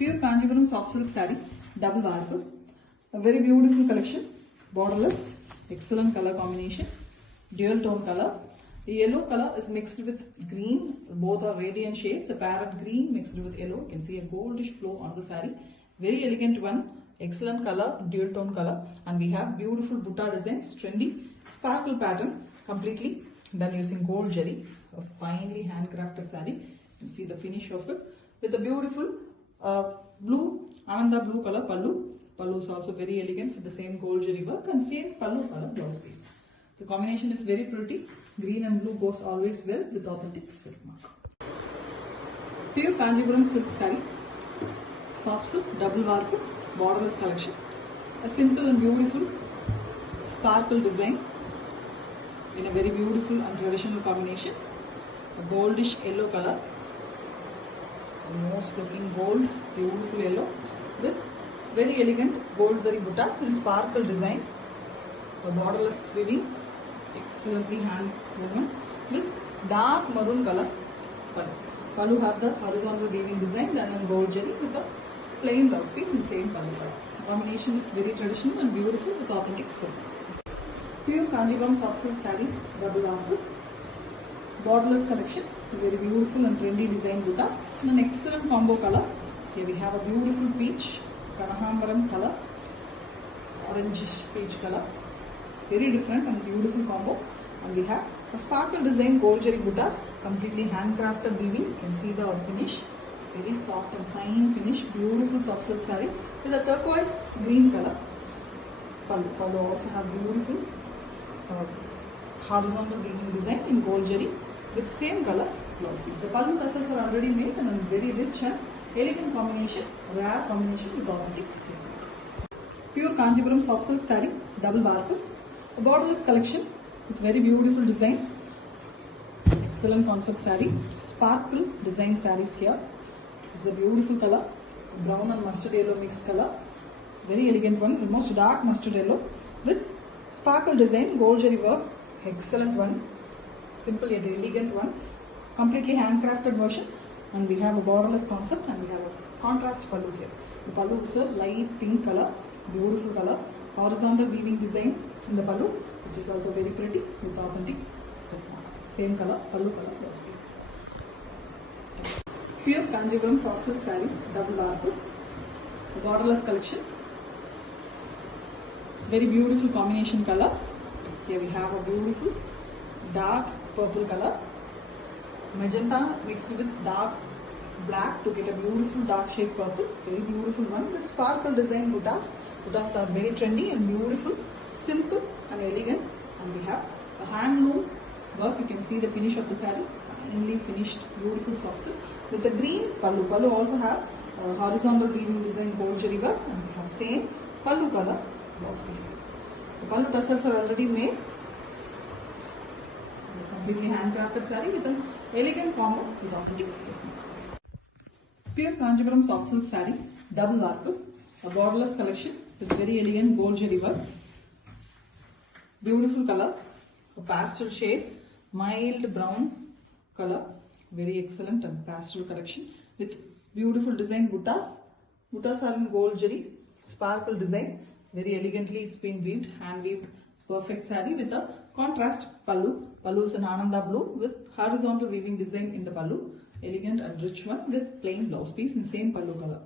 Pure Kanjivaram soft silk saree, double warp. A very beautiful collection, borderless, excellent color combination, dual tone color. The yellow color is mixed with green, both are radiant shades. A parrot green mixed with yellow. You can see a goldish flow on the saree. Very elegant one, excellent color, dual tone color. And we have beautiful butta designs, trendy, sparkle pattern, completely done using gold jari. A finely handcrafted saree. You can see the finish of it with a beautiful blue, Ananda blue color pallu. Pallu is also very elegant with the same gold jari work and same pallu color blouse piece. The combination is very pretty. Green and blue goes always well with authentic silk mark. Pure Kanjivaram silk saree, soft silk, double warp, borderless collection. A simple and beautiful sparkle design in a very beautiful and traditional combination. A goldish yellow color, almost looking gold, beautiful yellow with very elegant gold zari buttas in sparkle design. A borderless weaving, excellently hand woven with dark maroon color pallu. Pallu have the horizontal weaving design done in gold jari with a plain blouse piece in same pallu color. The combination is very traditional and beautiful with authentic silk. Pure Kanjivaram soft silk saree, double warp, borderless collection, very beautiful and trendy design buttas and an excellent combo colors. Here we have a beautiful peach, Kanahambaram color, orangish peach color, very different and beautiful combo. And we have a sparkle design gold jari buttas, completely handcrafted weaving. You can see the finish, very soft and fine finish, beautiful soft silk saree with a turquoise green color. Pallu also have beautiful horizontal weaving design in gold jari with same color blouse piece. The pallu tassels are already made and a very rich and elegant combination, rare combination with authentic silk. Pure Kanjivaram soft silk saree, double warp, a borderless collection with very beautiful design. Excellent concept saree, sparkle design sarees here. This is a beautiful color, brown and mustard yellow mixed color. Very elegant one, almost dark mustard yellow with sparkle design, gold jari work. Excellent one, simple yet elegant one, completely handcrafted version. And we have a borderless concept and we have a contrast pallu here. The pallu is a light pink color, beautiful color, horizontal weaving design in the pallu, which is also very pretty with authentic silk mark. Same color, pallu color, blouse piece. Pure Kanjivaram soft silk saree, double warp, borderless collection. Very beautiful combination colors. Here we have a beautiful dark purple color, magenta mixed with dark black to get a beautiful dark shade purple. Very beautiful one with sparkle design buttas. Buttas are very trendy and beautiful, simple and elegant. And we have a handloom work. You can see the finish of the saree, finely finished, beautiful soft silk with the green pallu. Pallu also have horizontal weaving design gold jari work and we have same pallu color blouse piece. The pallu tassels are already made. Completely handcrafted saree with an elegant combo with authentic silk. Pure Kanjivaram soft silk saree, double warp, a borderless collection with very elegant gold jari work. Beautiful color, a pastel shade, mild brown color, very excellent and pastel collection with beautiful design buttas. Buttas are in gold jari, sparkle design, very elegantly it's been weaved, hand weaved, perfect saree with a contrast pallu. Pallu is an Ananda blue with horizontal weaving design in the pallu. Elegant and rich one with plain blouse piece in same pallu color.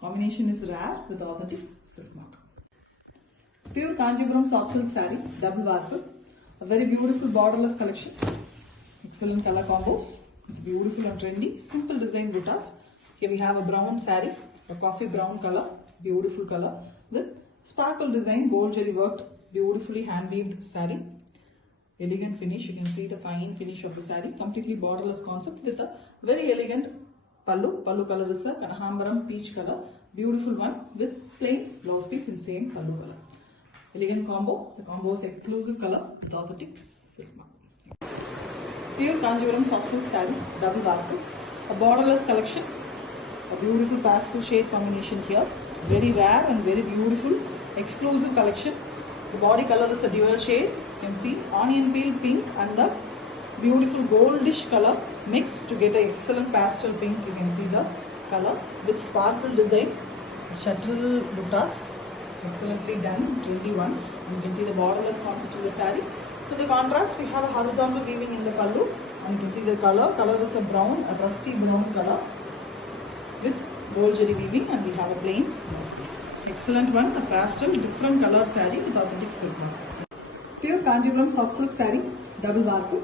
Combination is rare with authentic silk mark. Pure Kanjivaram soft silk saree, double warp, a very beautiful borderless collection. Excellent color combos, beautiful and trendy, simple design buttas. Here we have a brown saree, a coffee brown color, beautiful color with sparkle design, gold jari worked, beautifully hand weaved saree. Elegant finish, you can see the fine finish of the saree, completely borderless concept with a very elegant pallu. Pallu color is a Kanahambaram peach color, beautiful one with plain blouse piece in same pallu color. Elegant combo, the combo is exclusive color with authentic silk mark. Pure Kanjivaram soft silk saree, double warp, a borderless collection, a beautiful pastel shade combination here, very rare and very beautiful, exclusive collection. The body color is a dual shade. You can see onion peel pink and the beautiful goldish color mixed to get an excellent pastel pink. You can see the color with sparkle design, shuttle buttas, excellently done, 21. You can see the borderless concept of the saree. For the contrast, we have a horizontal weaving in the pallu, and you can see the color. Color is a brown, a rusty brown color with gold zari weaving, and we have a plain blouse piece. Excellent one, a pastel, different color saree with authentic silk mark. Pure Kanjivaram soft silk saree, double varku.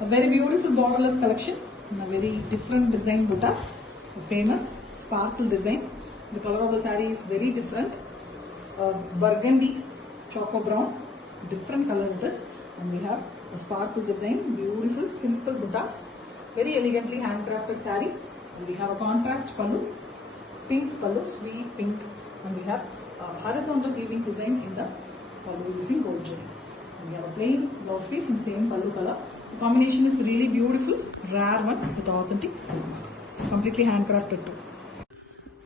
A very beautiful borderless collection, and a very different design buttas, a famous sparkle design. The color of the saree is very different. Burgundy, choco brown, different color it is. And we have a sparkle design, beautiful simple buttas, very elegantly handcrafted saree. And we have a contrast pallu, pink pallu, sweet pink. And we have a horizontal weaving design in the pallu using gold zari. And we have a plain blouse piece in same pallu color. The combination is really beautiful, rare one with authentic silk, completely handcrafted too.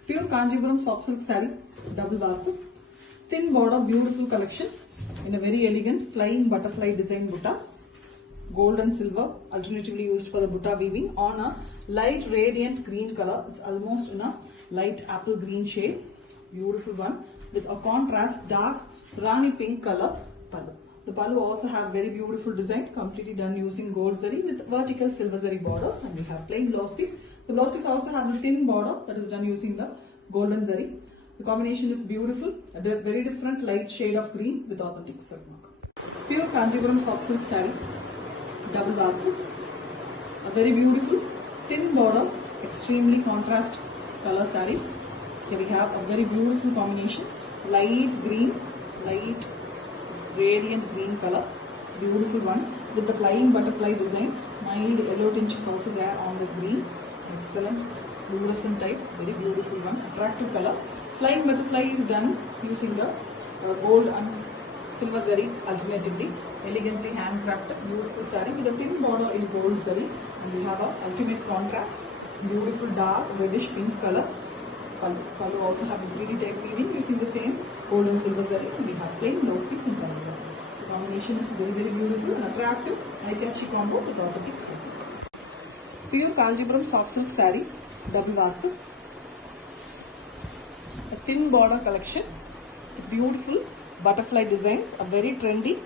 Pure Kanjivaram soft silk saree, double varku, thin border, beautiful collection in a very elegant flying butterfly design buttas, gold and silver alternatively used for the butta weaving on a light radiant green color. It's almost in a light apple green shade, beautiful one with a contrast dark rani pink color pallu. The pallu also have very beautiful design, completely done using gold zari with vertical silver zari borders, and we have plain blouse piece. The blouse piece also has a thin border that is done using the golden zari. The combination is beautiful, a very different light shade of green with authentic silk mark. Pure Kanjivaram soft silk saree, double varku. A very beautiful thin border, extremely contrast color sarees. Here we have a very beautiful combination, light green, light radiant green color, beautiful one with the flying butterfly design. Mild yellow tinge is also there on the green. Excellent fluorescent type, very beautiful one, attractive color. Flying butterfly is done using the gold and silver zari alternatively, elegantly handcrafted, beautiful saree with a thin border in gold zari, and we have a ultimate contrast, beautiful dark reddish pink color. Pallu also have a 3D type weaving using the same gold and silver zari, and we have plain blouse piece in color. The combination is very beautiful and attractive, eye-catchy combo with authentic silk. Pure Kanjivaram soft silk saree, double varku. A thin border collection, beautiful butterfly designs, a very trendy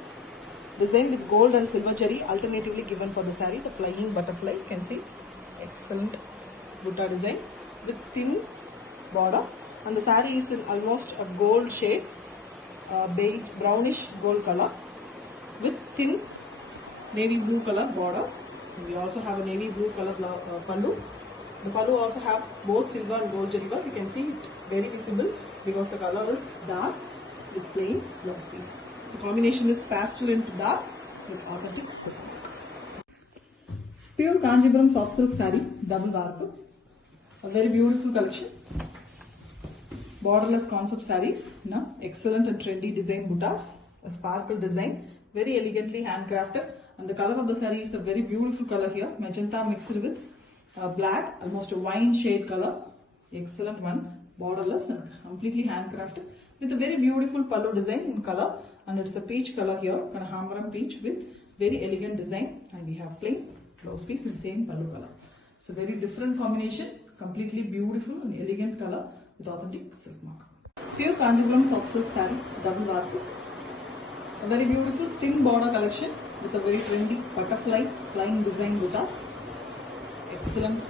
design with gold and silver zari alternatively given for the saree. The flying butterfly, you can see, excellent butta design with thin border, and the saree is in almost a gold shade, beige brownish gold color with thin navy blue color border. And we also have a navy blue color pallu. The pallu also have both silver and gold zari work. You can see it very visible because the color is dark with plain blouse piece. The combination is pastel into dark with authentic silk. Pure Kanjivaram soft silk saree, double varku. A very beautiful collection. Borderless concept sarees, no? Excellent and trendy design buttas, a sparkle design, very elegantly handcrafted, and the color of the saree is a very beautiful color here, magenta mixed with black, almost a wine shade color, excellent one, borderless and completely handcrafted with a very beautiful pallu design in color, and it's a peach color here, Kanahamaram peach with very elegant design, and we have plain blouse piece in same pallu color. It's a very different combination, completely beautiful and elegant color with authentic silk mark. Pure Kanjivaram soft silk saree, double varku. A very beautiful thin border collection with a very trendy butterfly flying design buttas. Excellent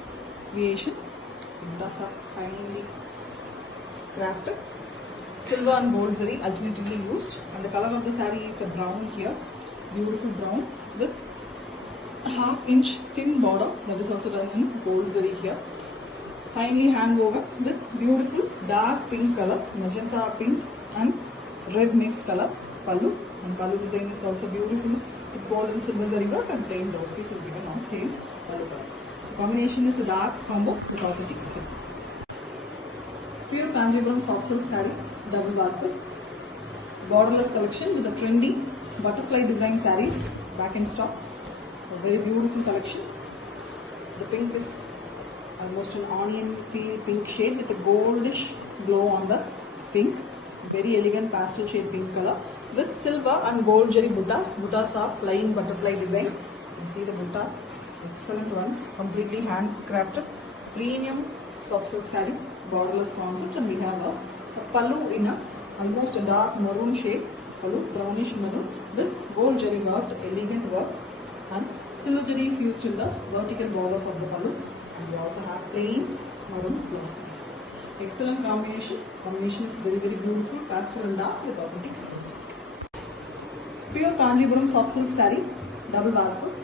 creation. Buttas are finely crafted. Silver and gold zari alternatively used, and the color of the saree is a brown here, beautiful brown with a half-inch thin border that is also done in gold zari here. Finely hand woven with beautiful dark pink color, magenta pink and red mixed color pallu, and pallu design is also beautiful with gold and silver zari work, and plain blouse piece is given on same pallu color. The combination is a dark combo with authentic silk. Pure Kanjivaram soft silk saree, double varku. Borderless collection with a trendy butterfly design sarees back in stock. A very beautiful collection. The pink is almost an onion peel pink shade with a goldish glow on the pink. Very elegant pastel shade pink color with silver and gold zari buttas. Buttas are flying butterfly design. You can see the butta, excellent one, completely handcrafted, premium soft silk saree, borderless concept, and we have a pallu in a almost a dark maroon shade, pallu, brownish maroon with gold jari work, elegant work, and silver jari is used in the vertical borders of the pallu, and we also have plain maroon blouse piece. Excellent combination. Combination is very beautiful, pastel and dark with authentic silk. Pure Kanjipuram soft silk saree, double warp,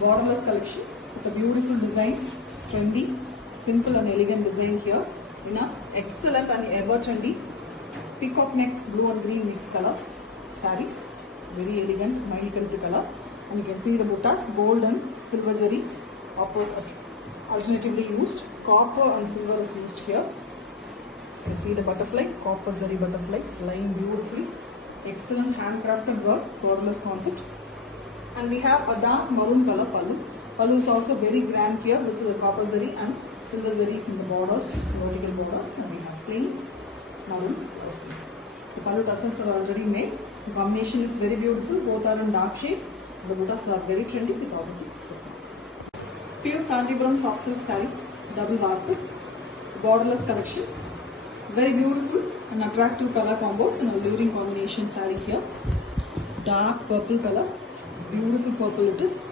borderless collection with a beautiful design, trendy, simple and elegant design here in a excellent and ever trendy peacock neck blue and green mixed color saree. Very elegant, mild country color, and you can see the buttas, gold and silver zari, alternatively used. Copper and silver is used here. You can see the butterfly, copper zari butterfly flying beautifully. Excellent handcrafted work, borderless concept. And we have a dark maroon color pallu. Pallu is also very grand here with the copper zari and silver zaris in the borders, vertical borders, and we have plain maroon blouse piece. The pallu tassels are already made. The combination is very beautiful. Both are in dark shades. The buttas are very trendy with authentic silk. Pure Kanjipuram soft silk saree, double warp, borderless collection. Very beautiful and attractive color combos and alluring combination saree here. Dark purple color, beautiful purple it is.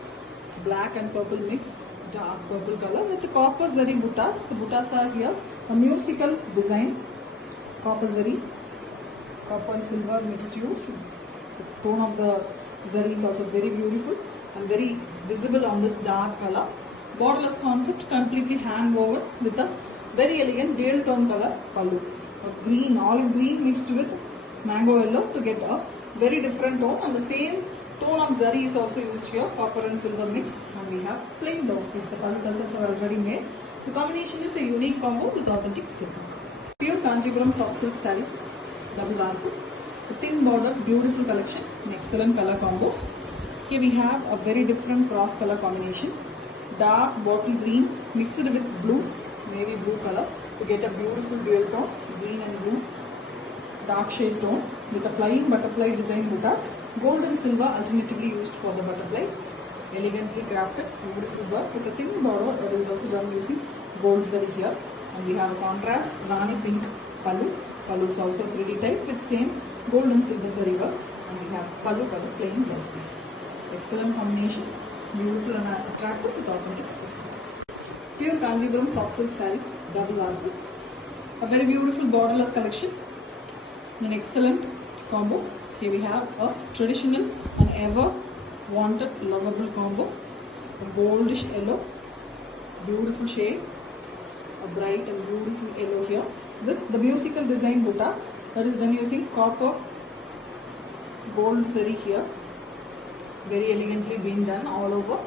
Black and purple mix, dark purple color with the copper zari buttas. The buttas are here. A musical design, copper zari, copper and silver mixed use. The tone of the zari is also very beautiful and very visible on this dark color. Borderless concept, completely hand woven with a very elegant dual tone color pallu. Of green, olive green mixed with mango yellow to get a very different tone, and the same tone of zari is also used here, copper and silver mix, and we have plain blouse piece. The pallu tassels are already made. The combination is a unique combo with authentic silk. Pure Kanjipuram soft silk saree, double warp, a thin border, beautiful collection, and excellent color combos. Here we have a very different cross color combination, dark bottle green mixed with blue, navy blue color to get a beautiful dual tone, green and blue, dark shade tone with a flying butterfly design buttas, gold and silver alternatively used for the butterflies, elegantly crafted, beautiful work with a thin border that is also done using gold zari here, and we have a contrast rani pink pallu. Pallu is also pretty tight with same gold and silver zari work, and we have pallu color plain blouse piece. Excellent combination, beautiful and attractive with authentic silk. Pure Kanjipuram soft silk saree, double warp, a very beautiful borderless collection, an excellent combo. Here we have a traditional and ever wanted lovable combo, a goldish yellow, beautiful shade, a bright and beautiful yellow here with the musical design butta that is done using copper gold zari here, very elegantly been done all over.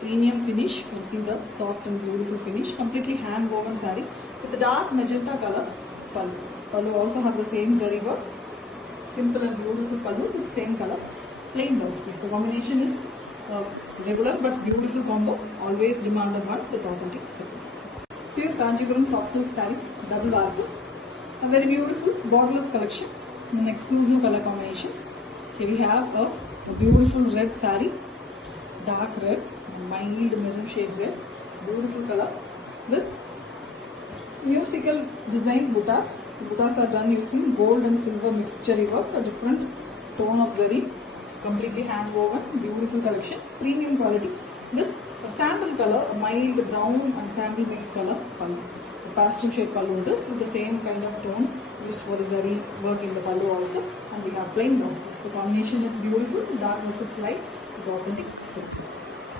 Premium finish, you can see the soft and beautiful finish, completely hand woven saree with the dark magenta color pallu. Pallu also have the same zari work, simple and beautiful pallu with same color, plain blouse piece. The combination is regular but beautiful combo, always demanded one with authentic silk. Pure Kanjipuram soft silk saree, double warp, a very beautiful borderless collection in an exclusive color combination. Here we have a beautiful red saree, dark red, mild maroon shade red, beautiful color with musical design buttas. The buttas are done using gold and silver mixed zari work, a different tone of zari, completely hand woven, beautiful collection, premium quality with a sandal color, a mild brown and sandal mixed color pallu. The pastel shade pallu it is with the same kind of tone used for the zari work in the pallu also, and we have plain blouse piece. The combination is beautiful, dark versus light with authentic silk.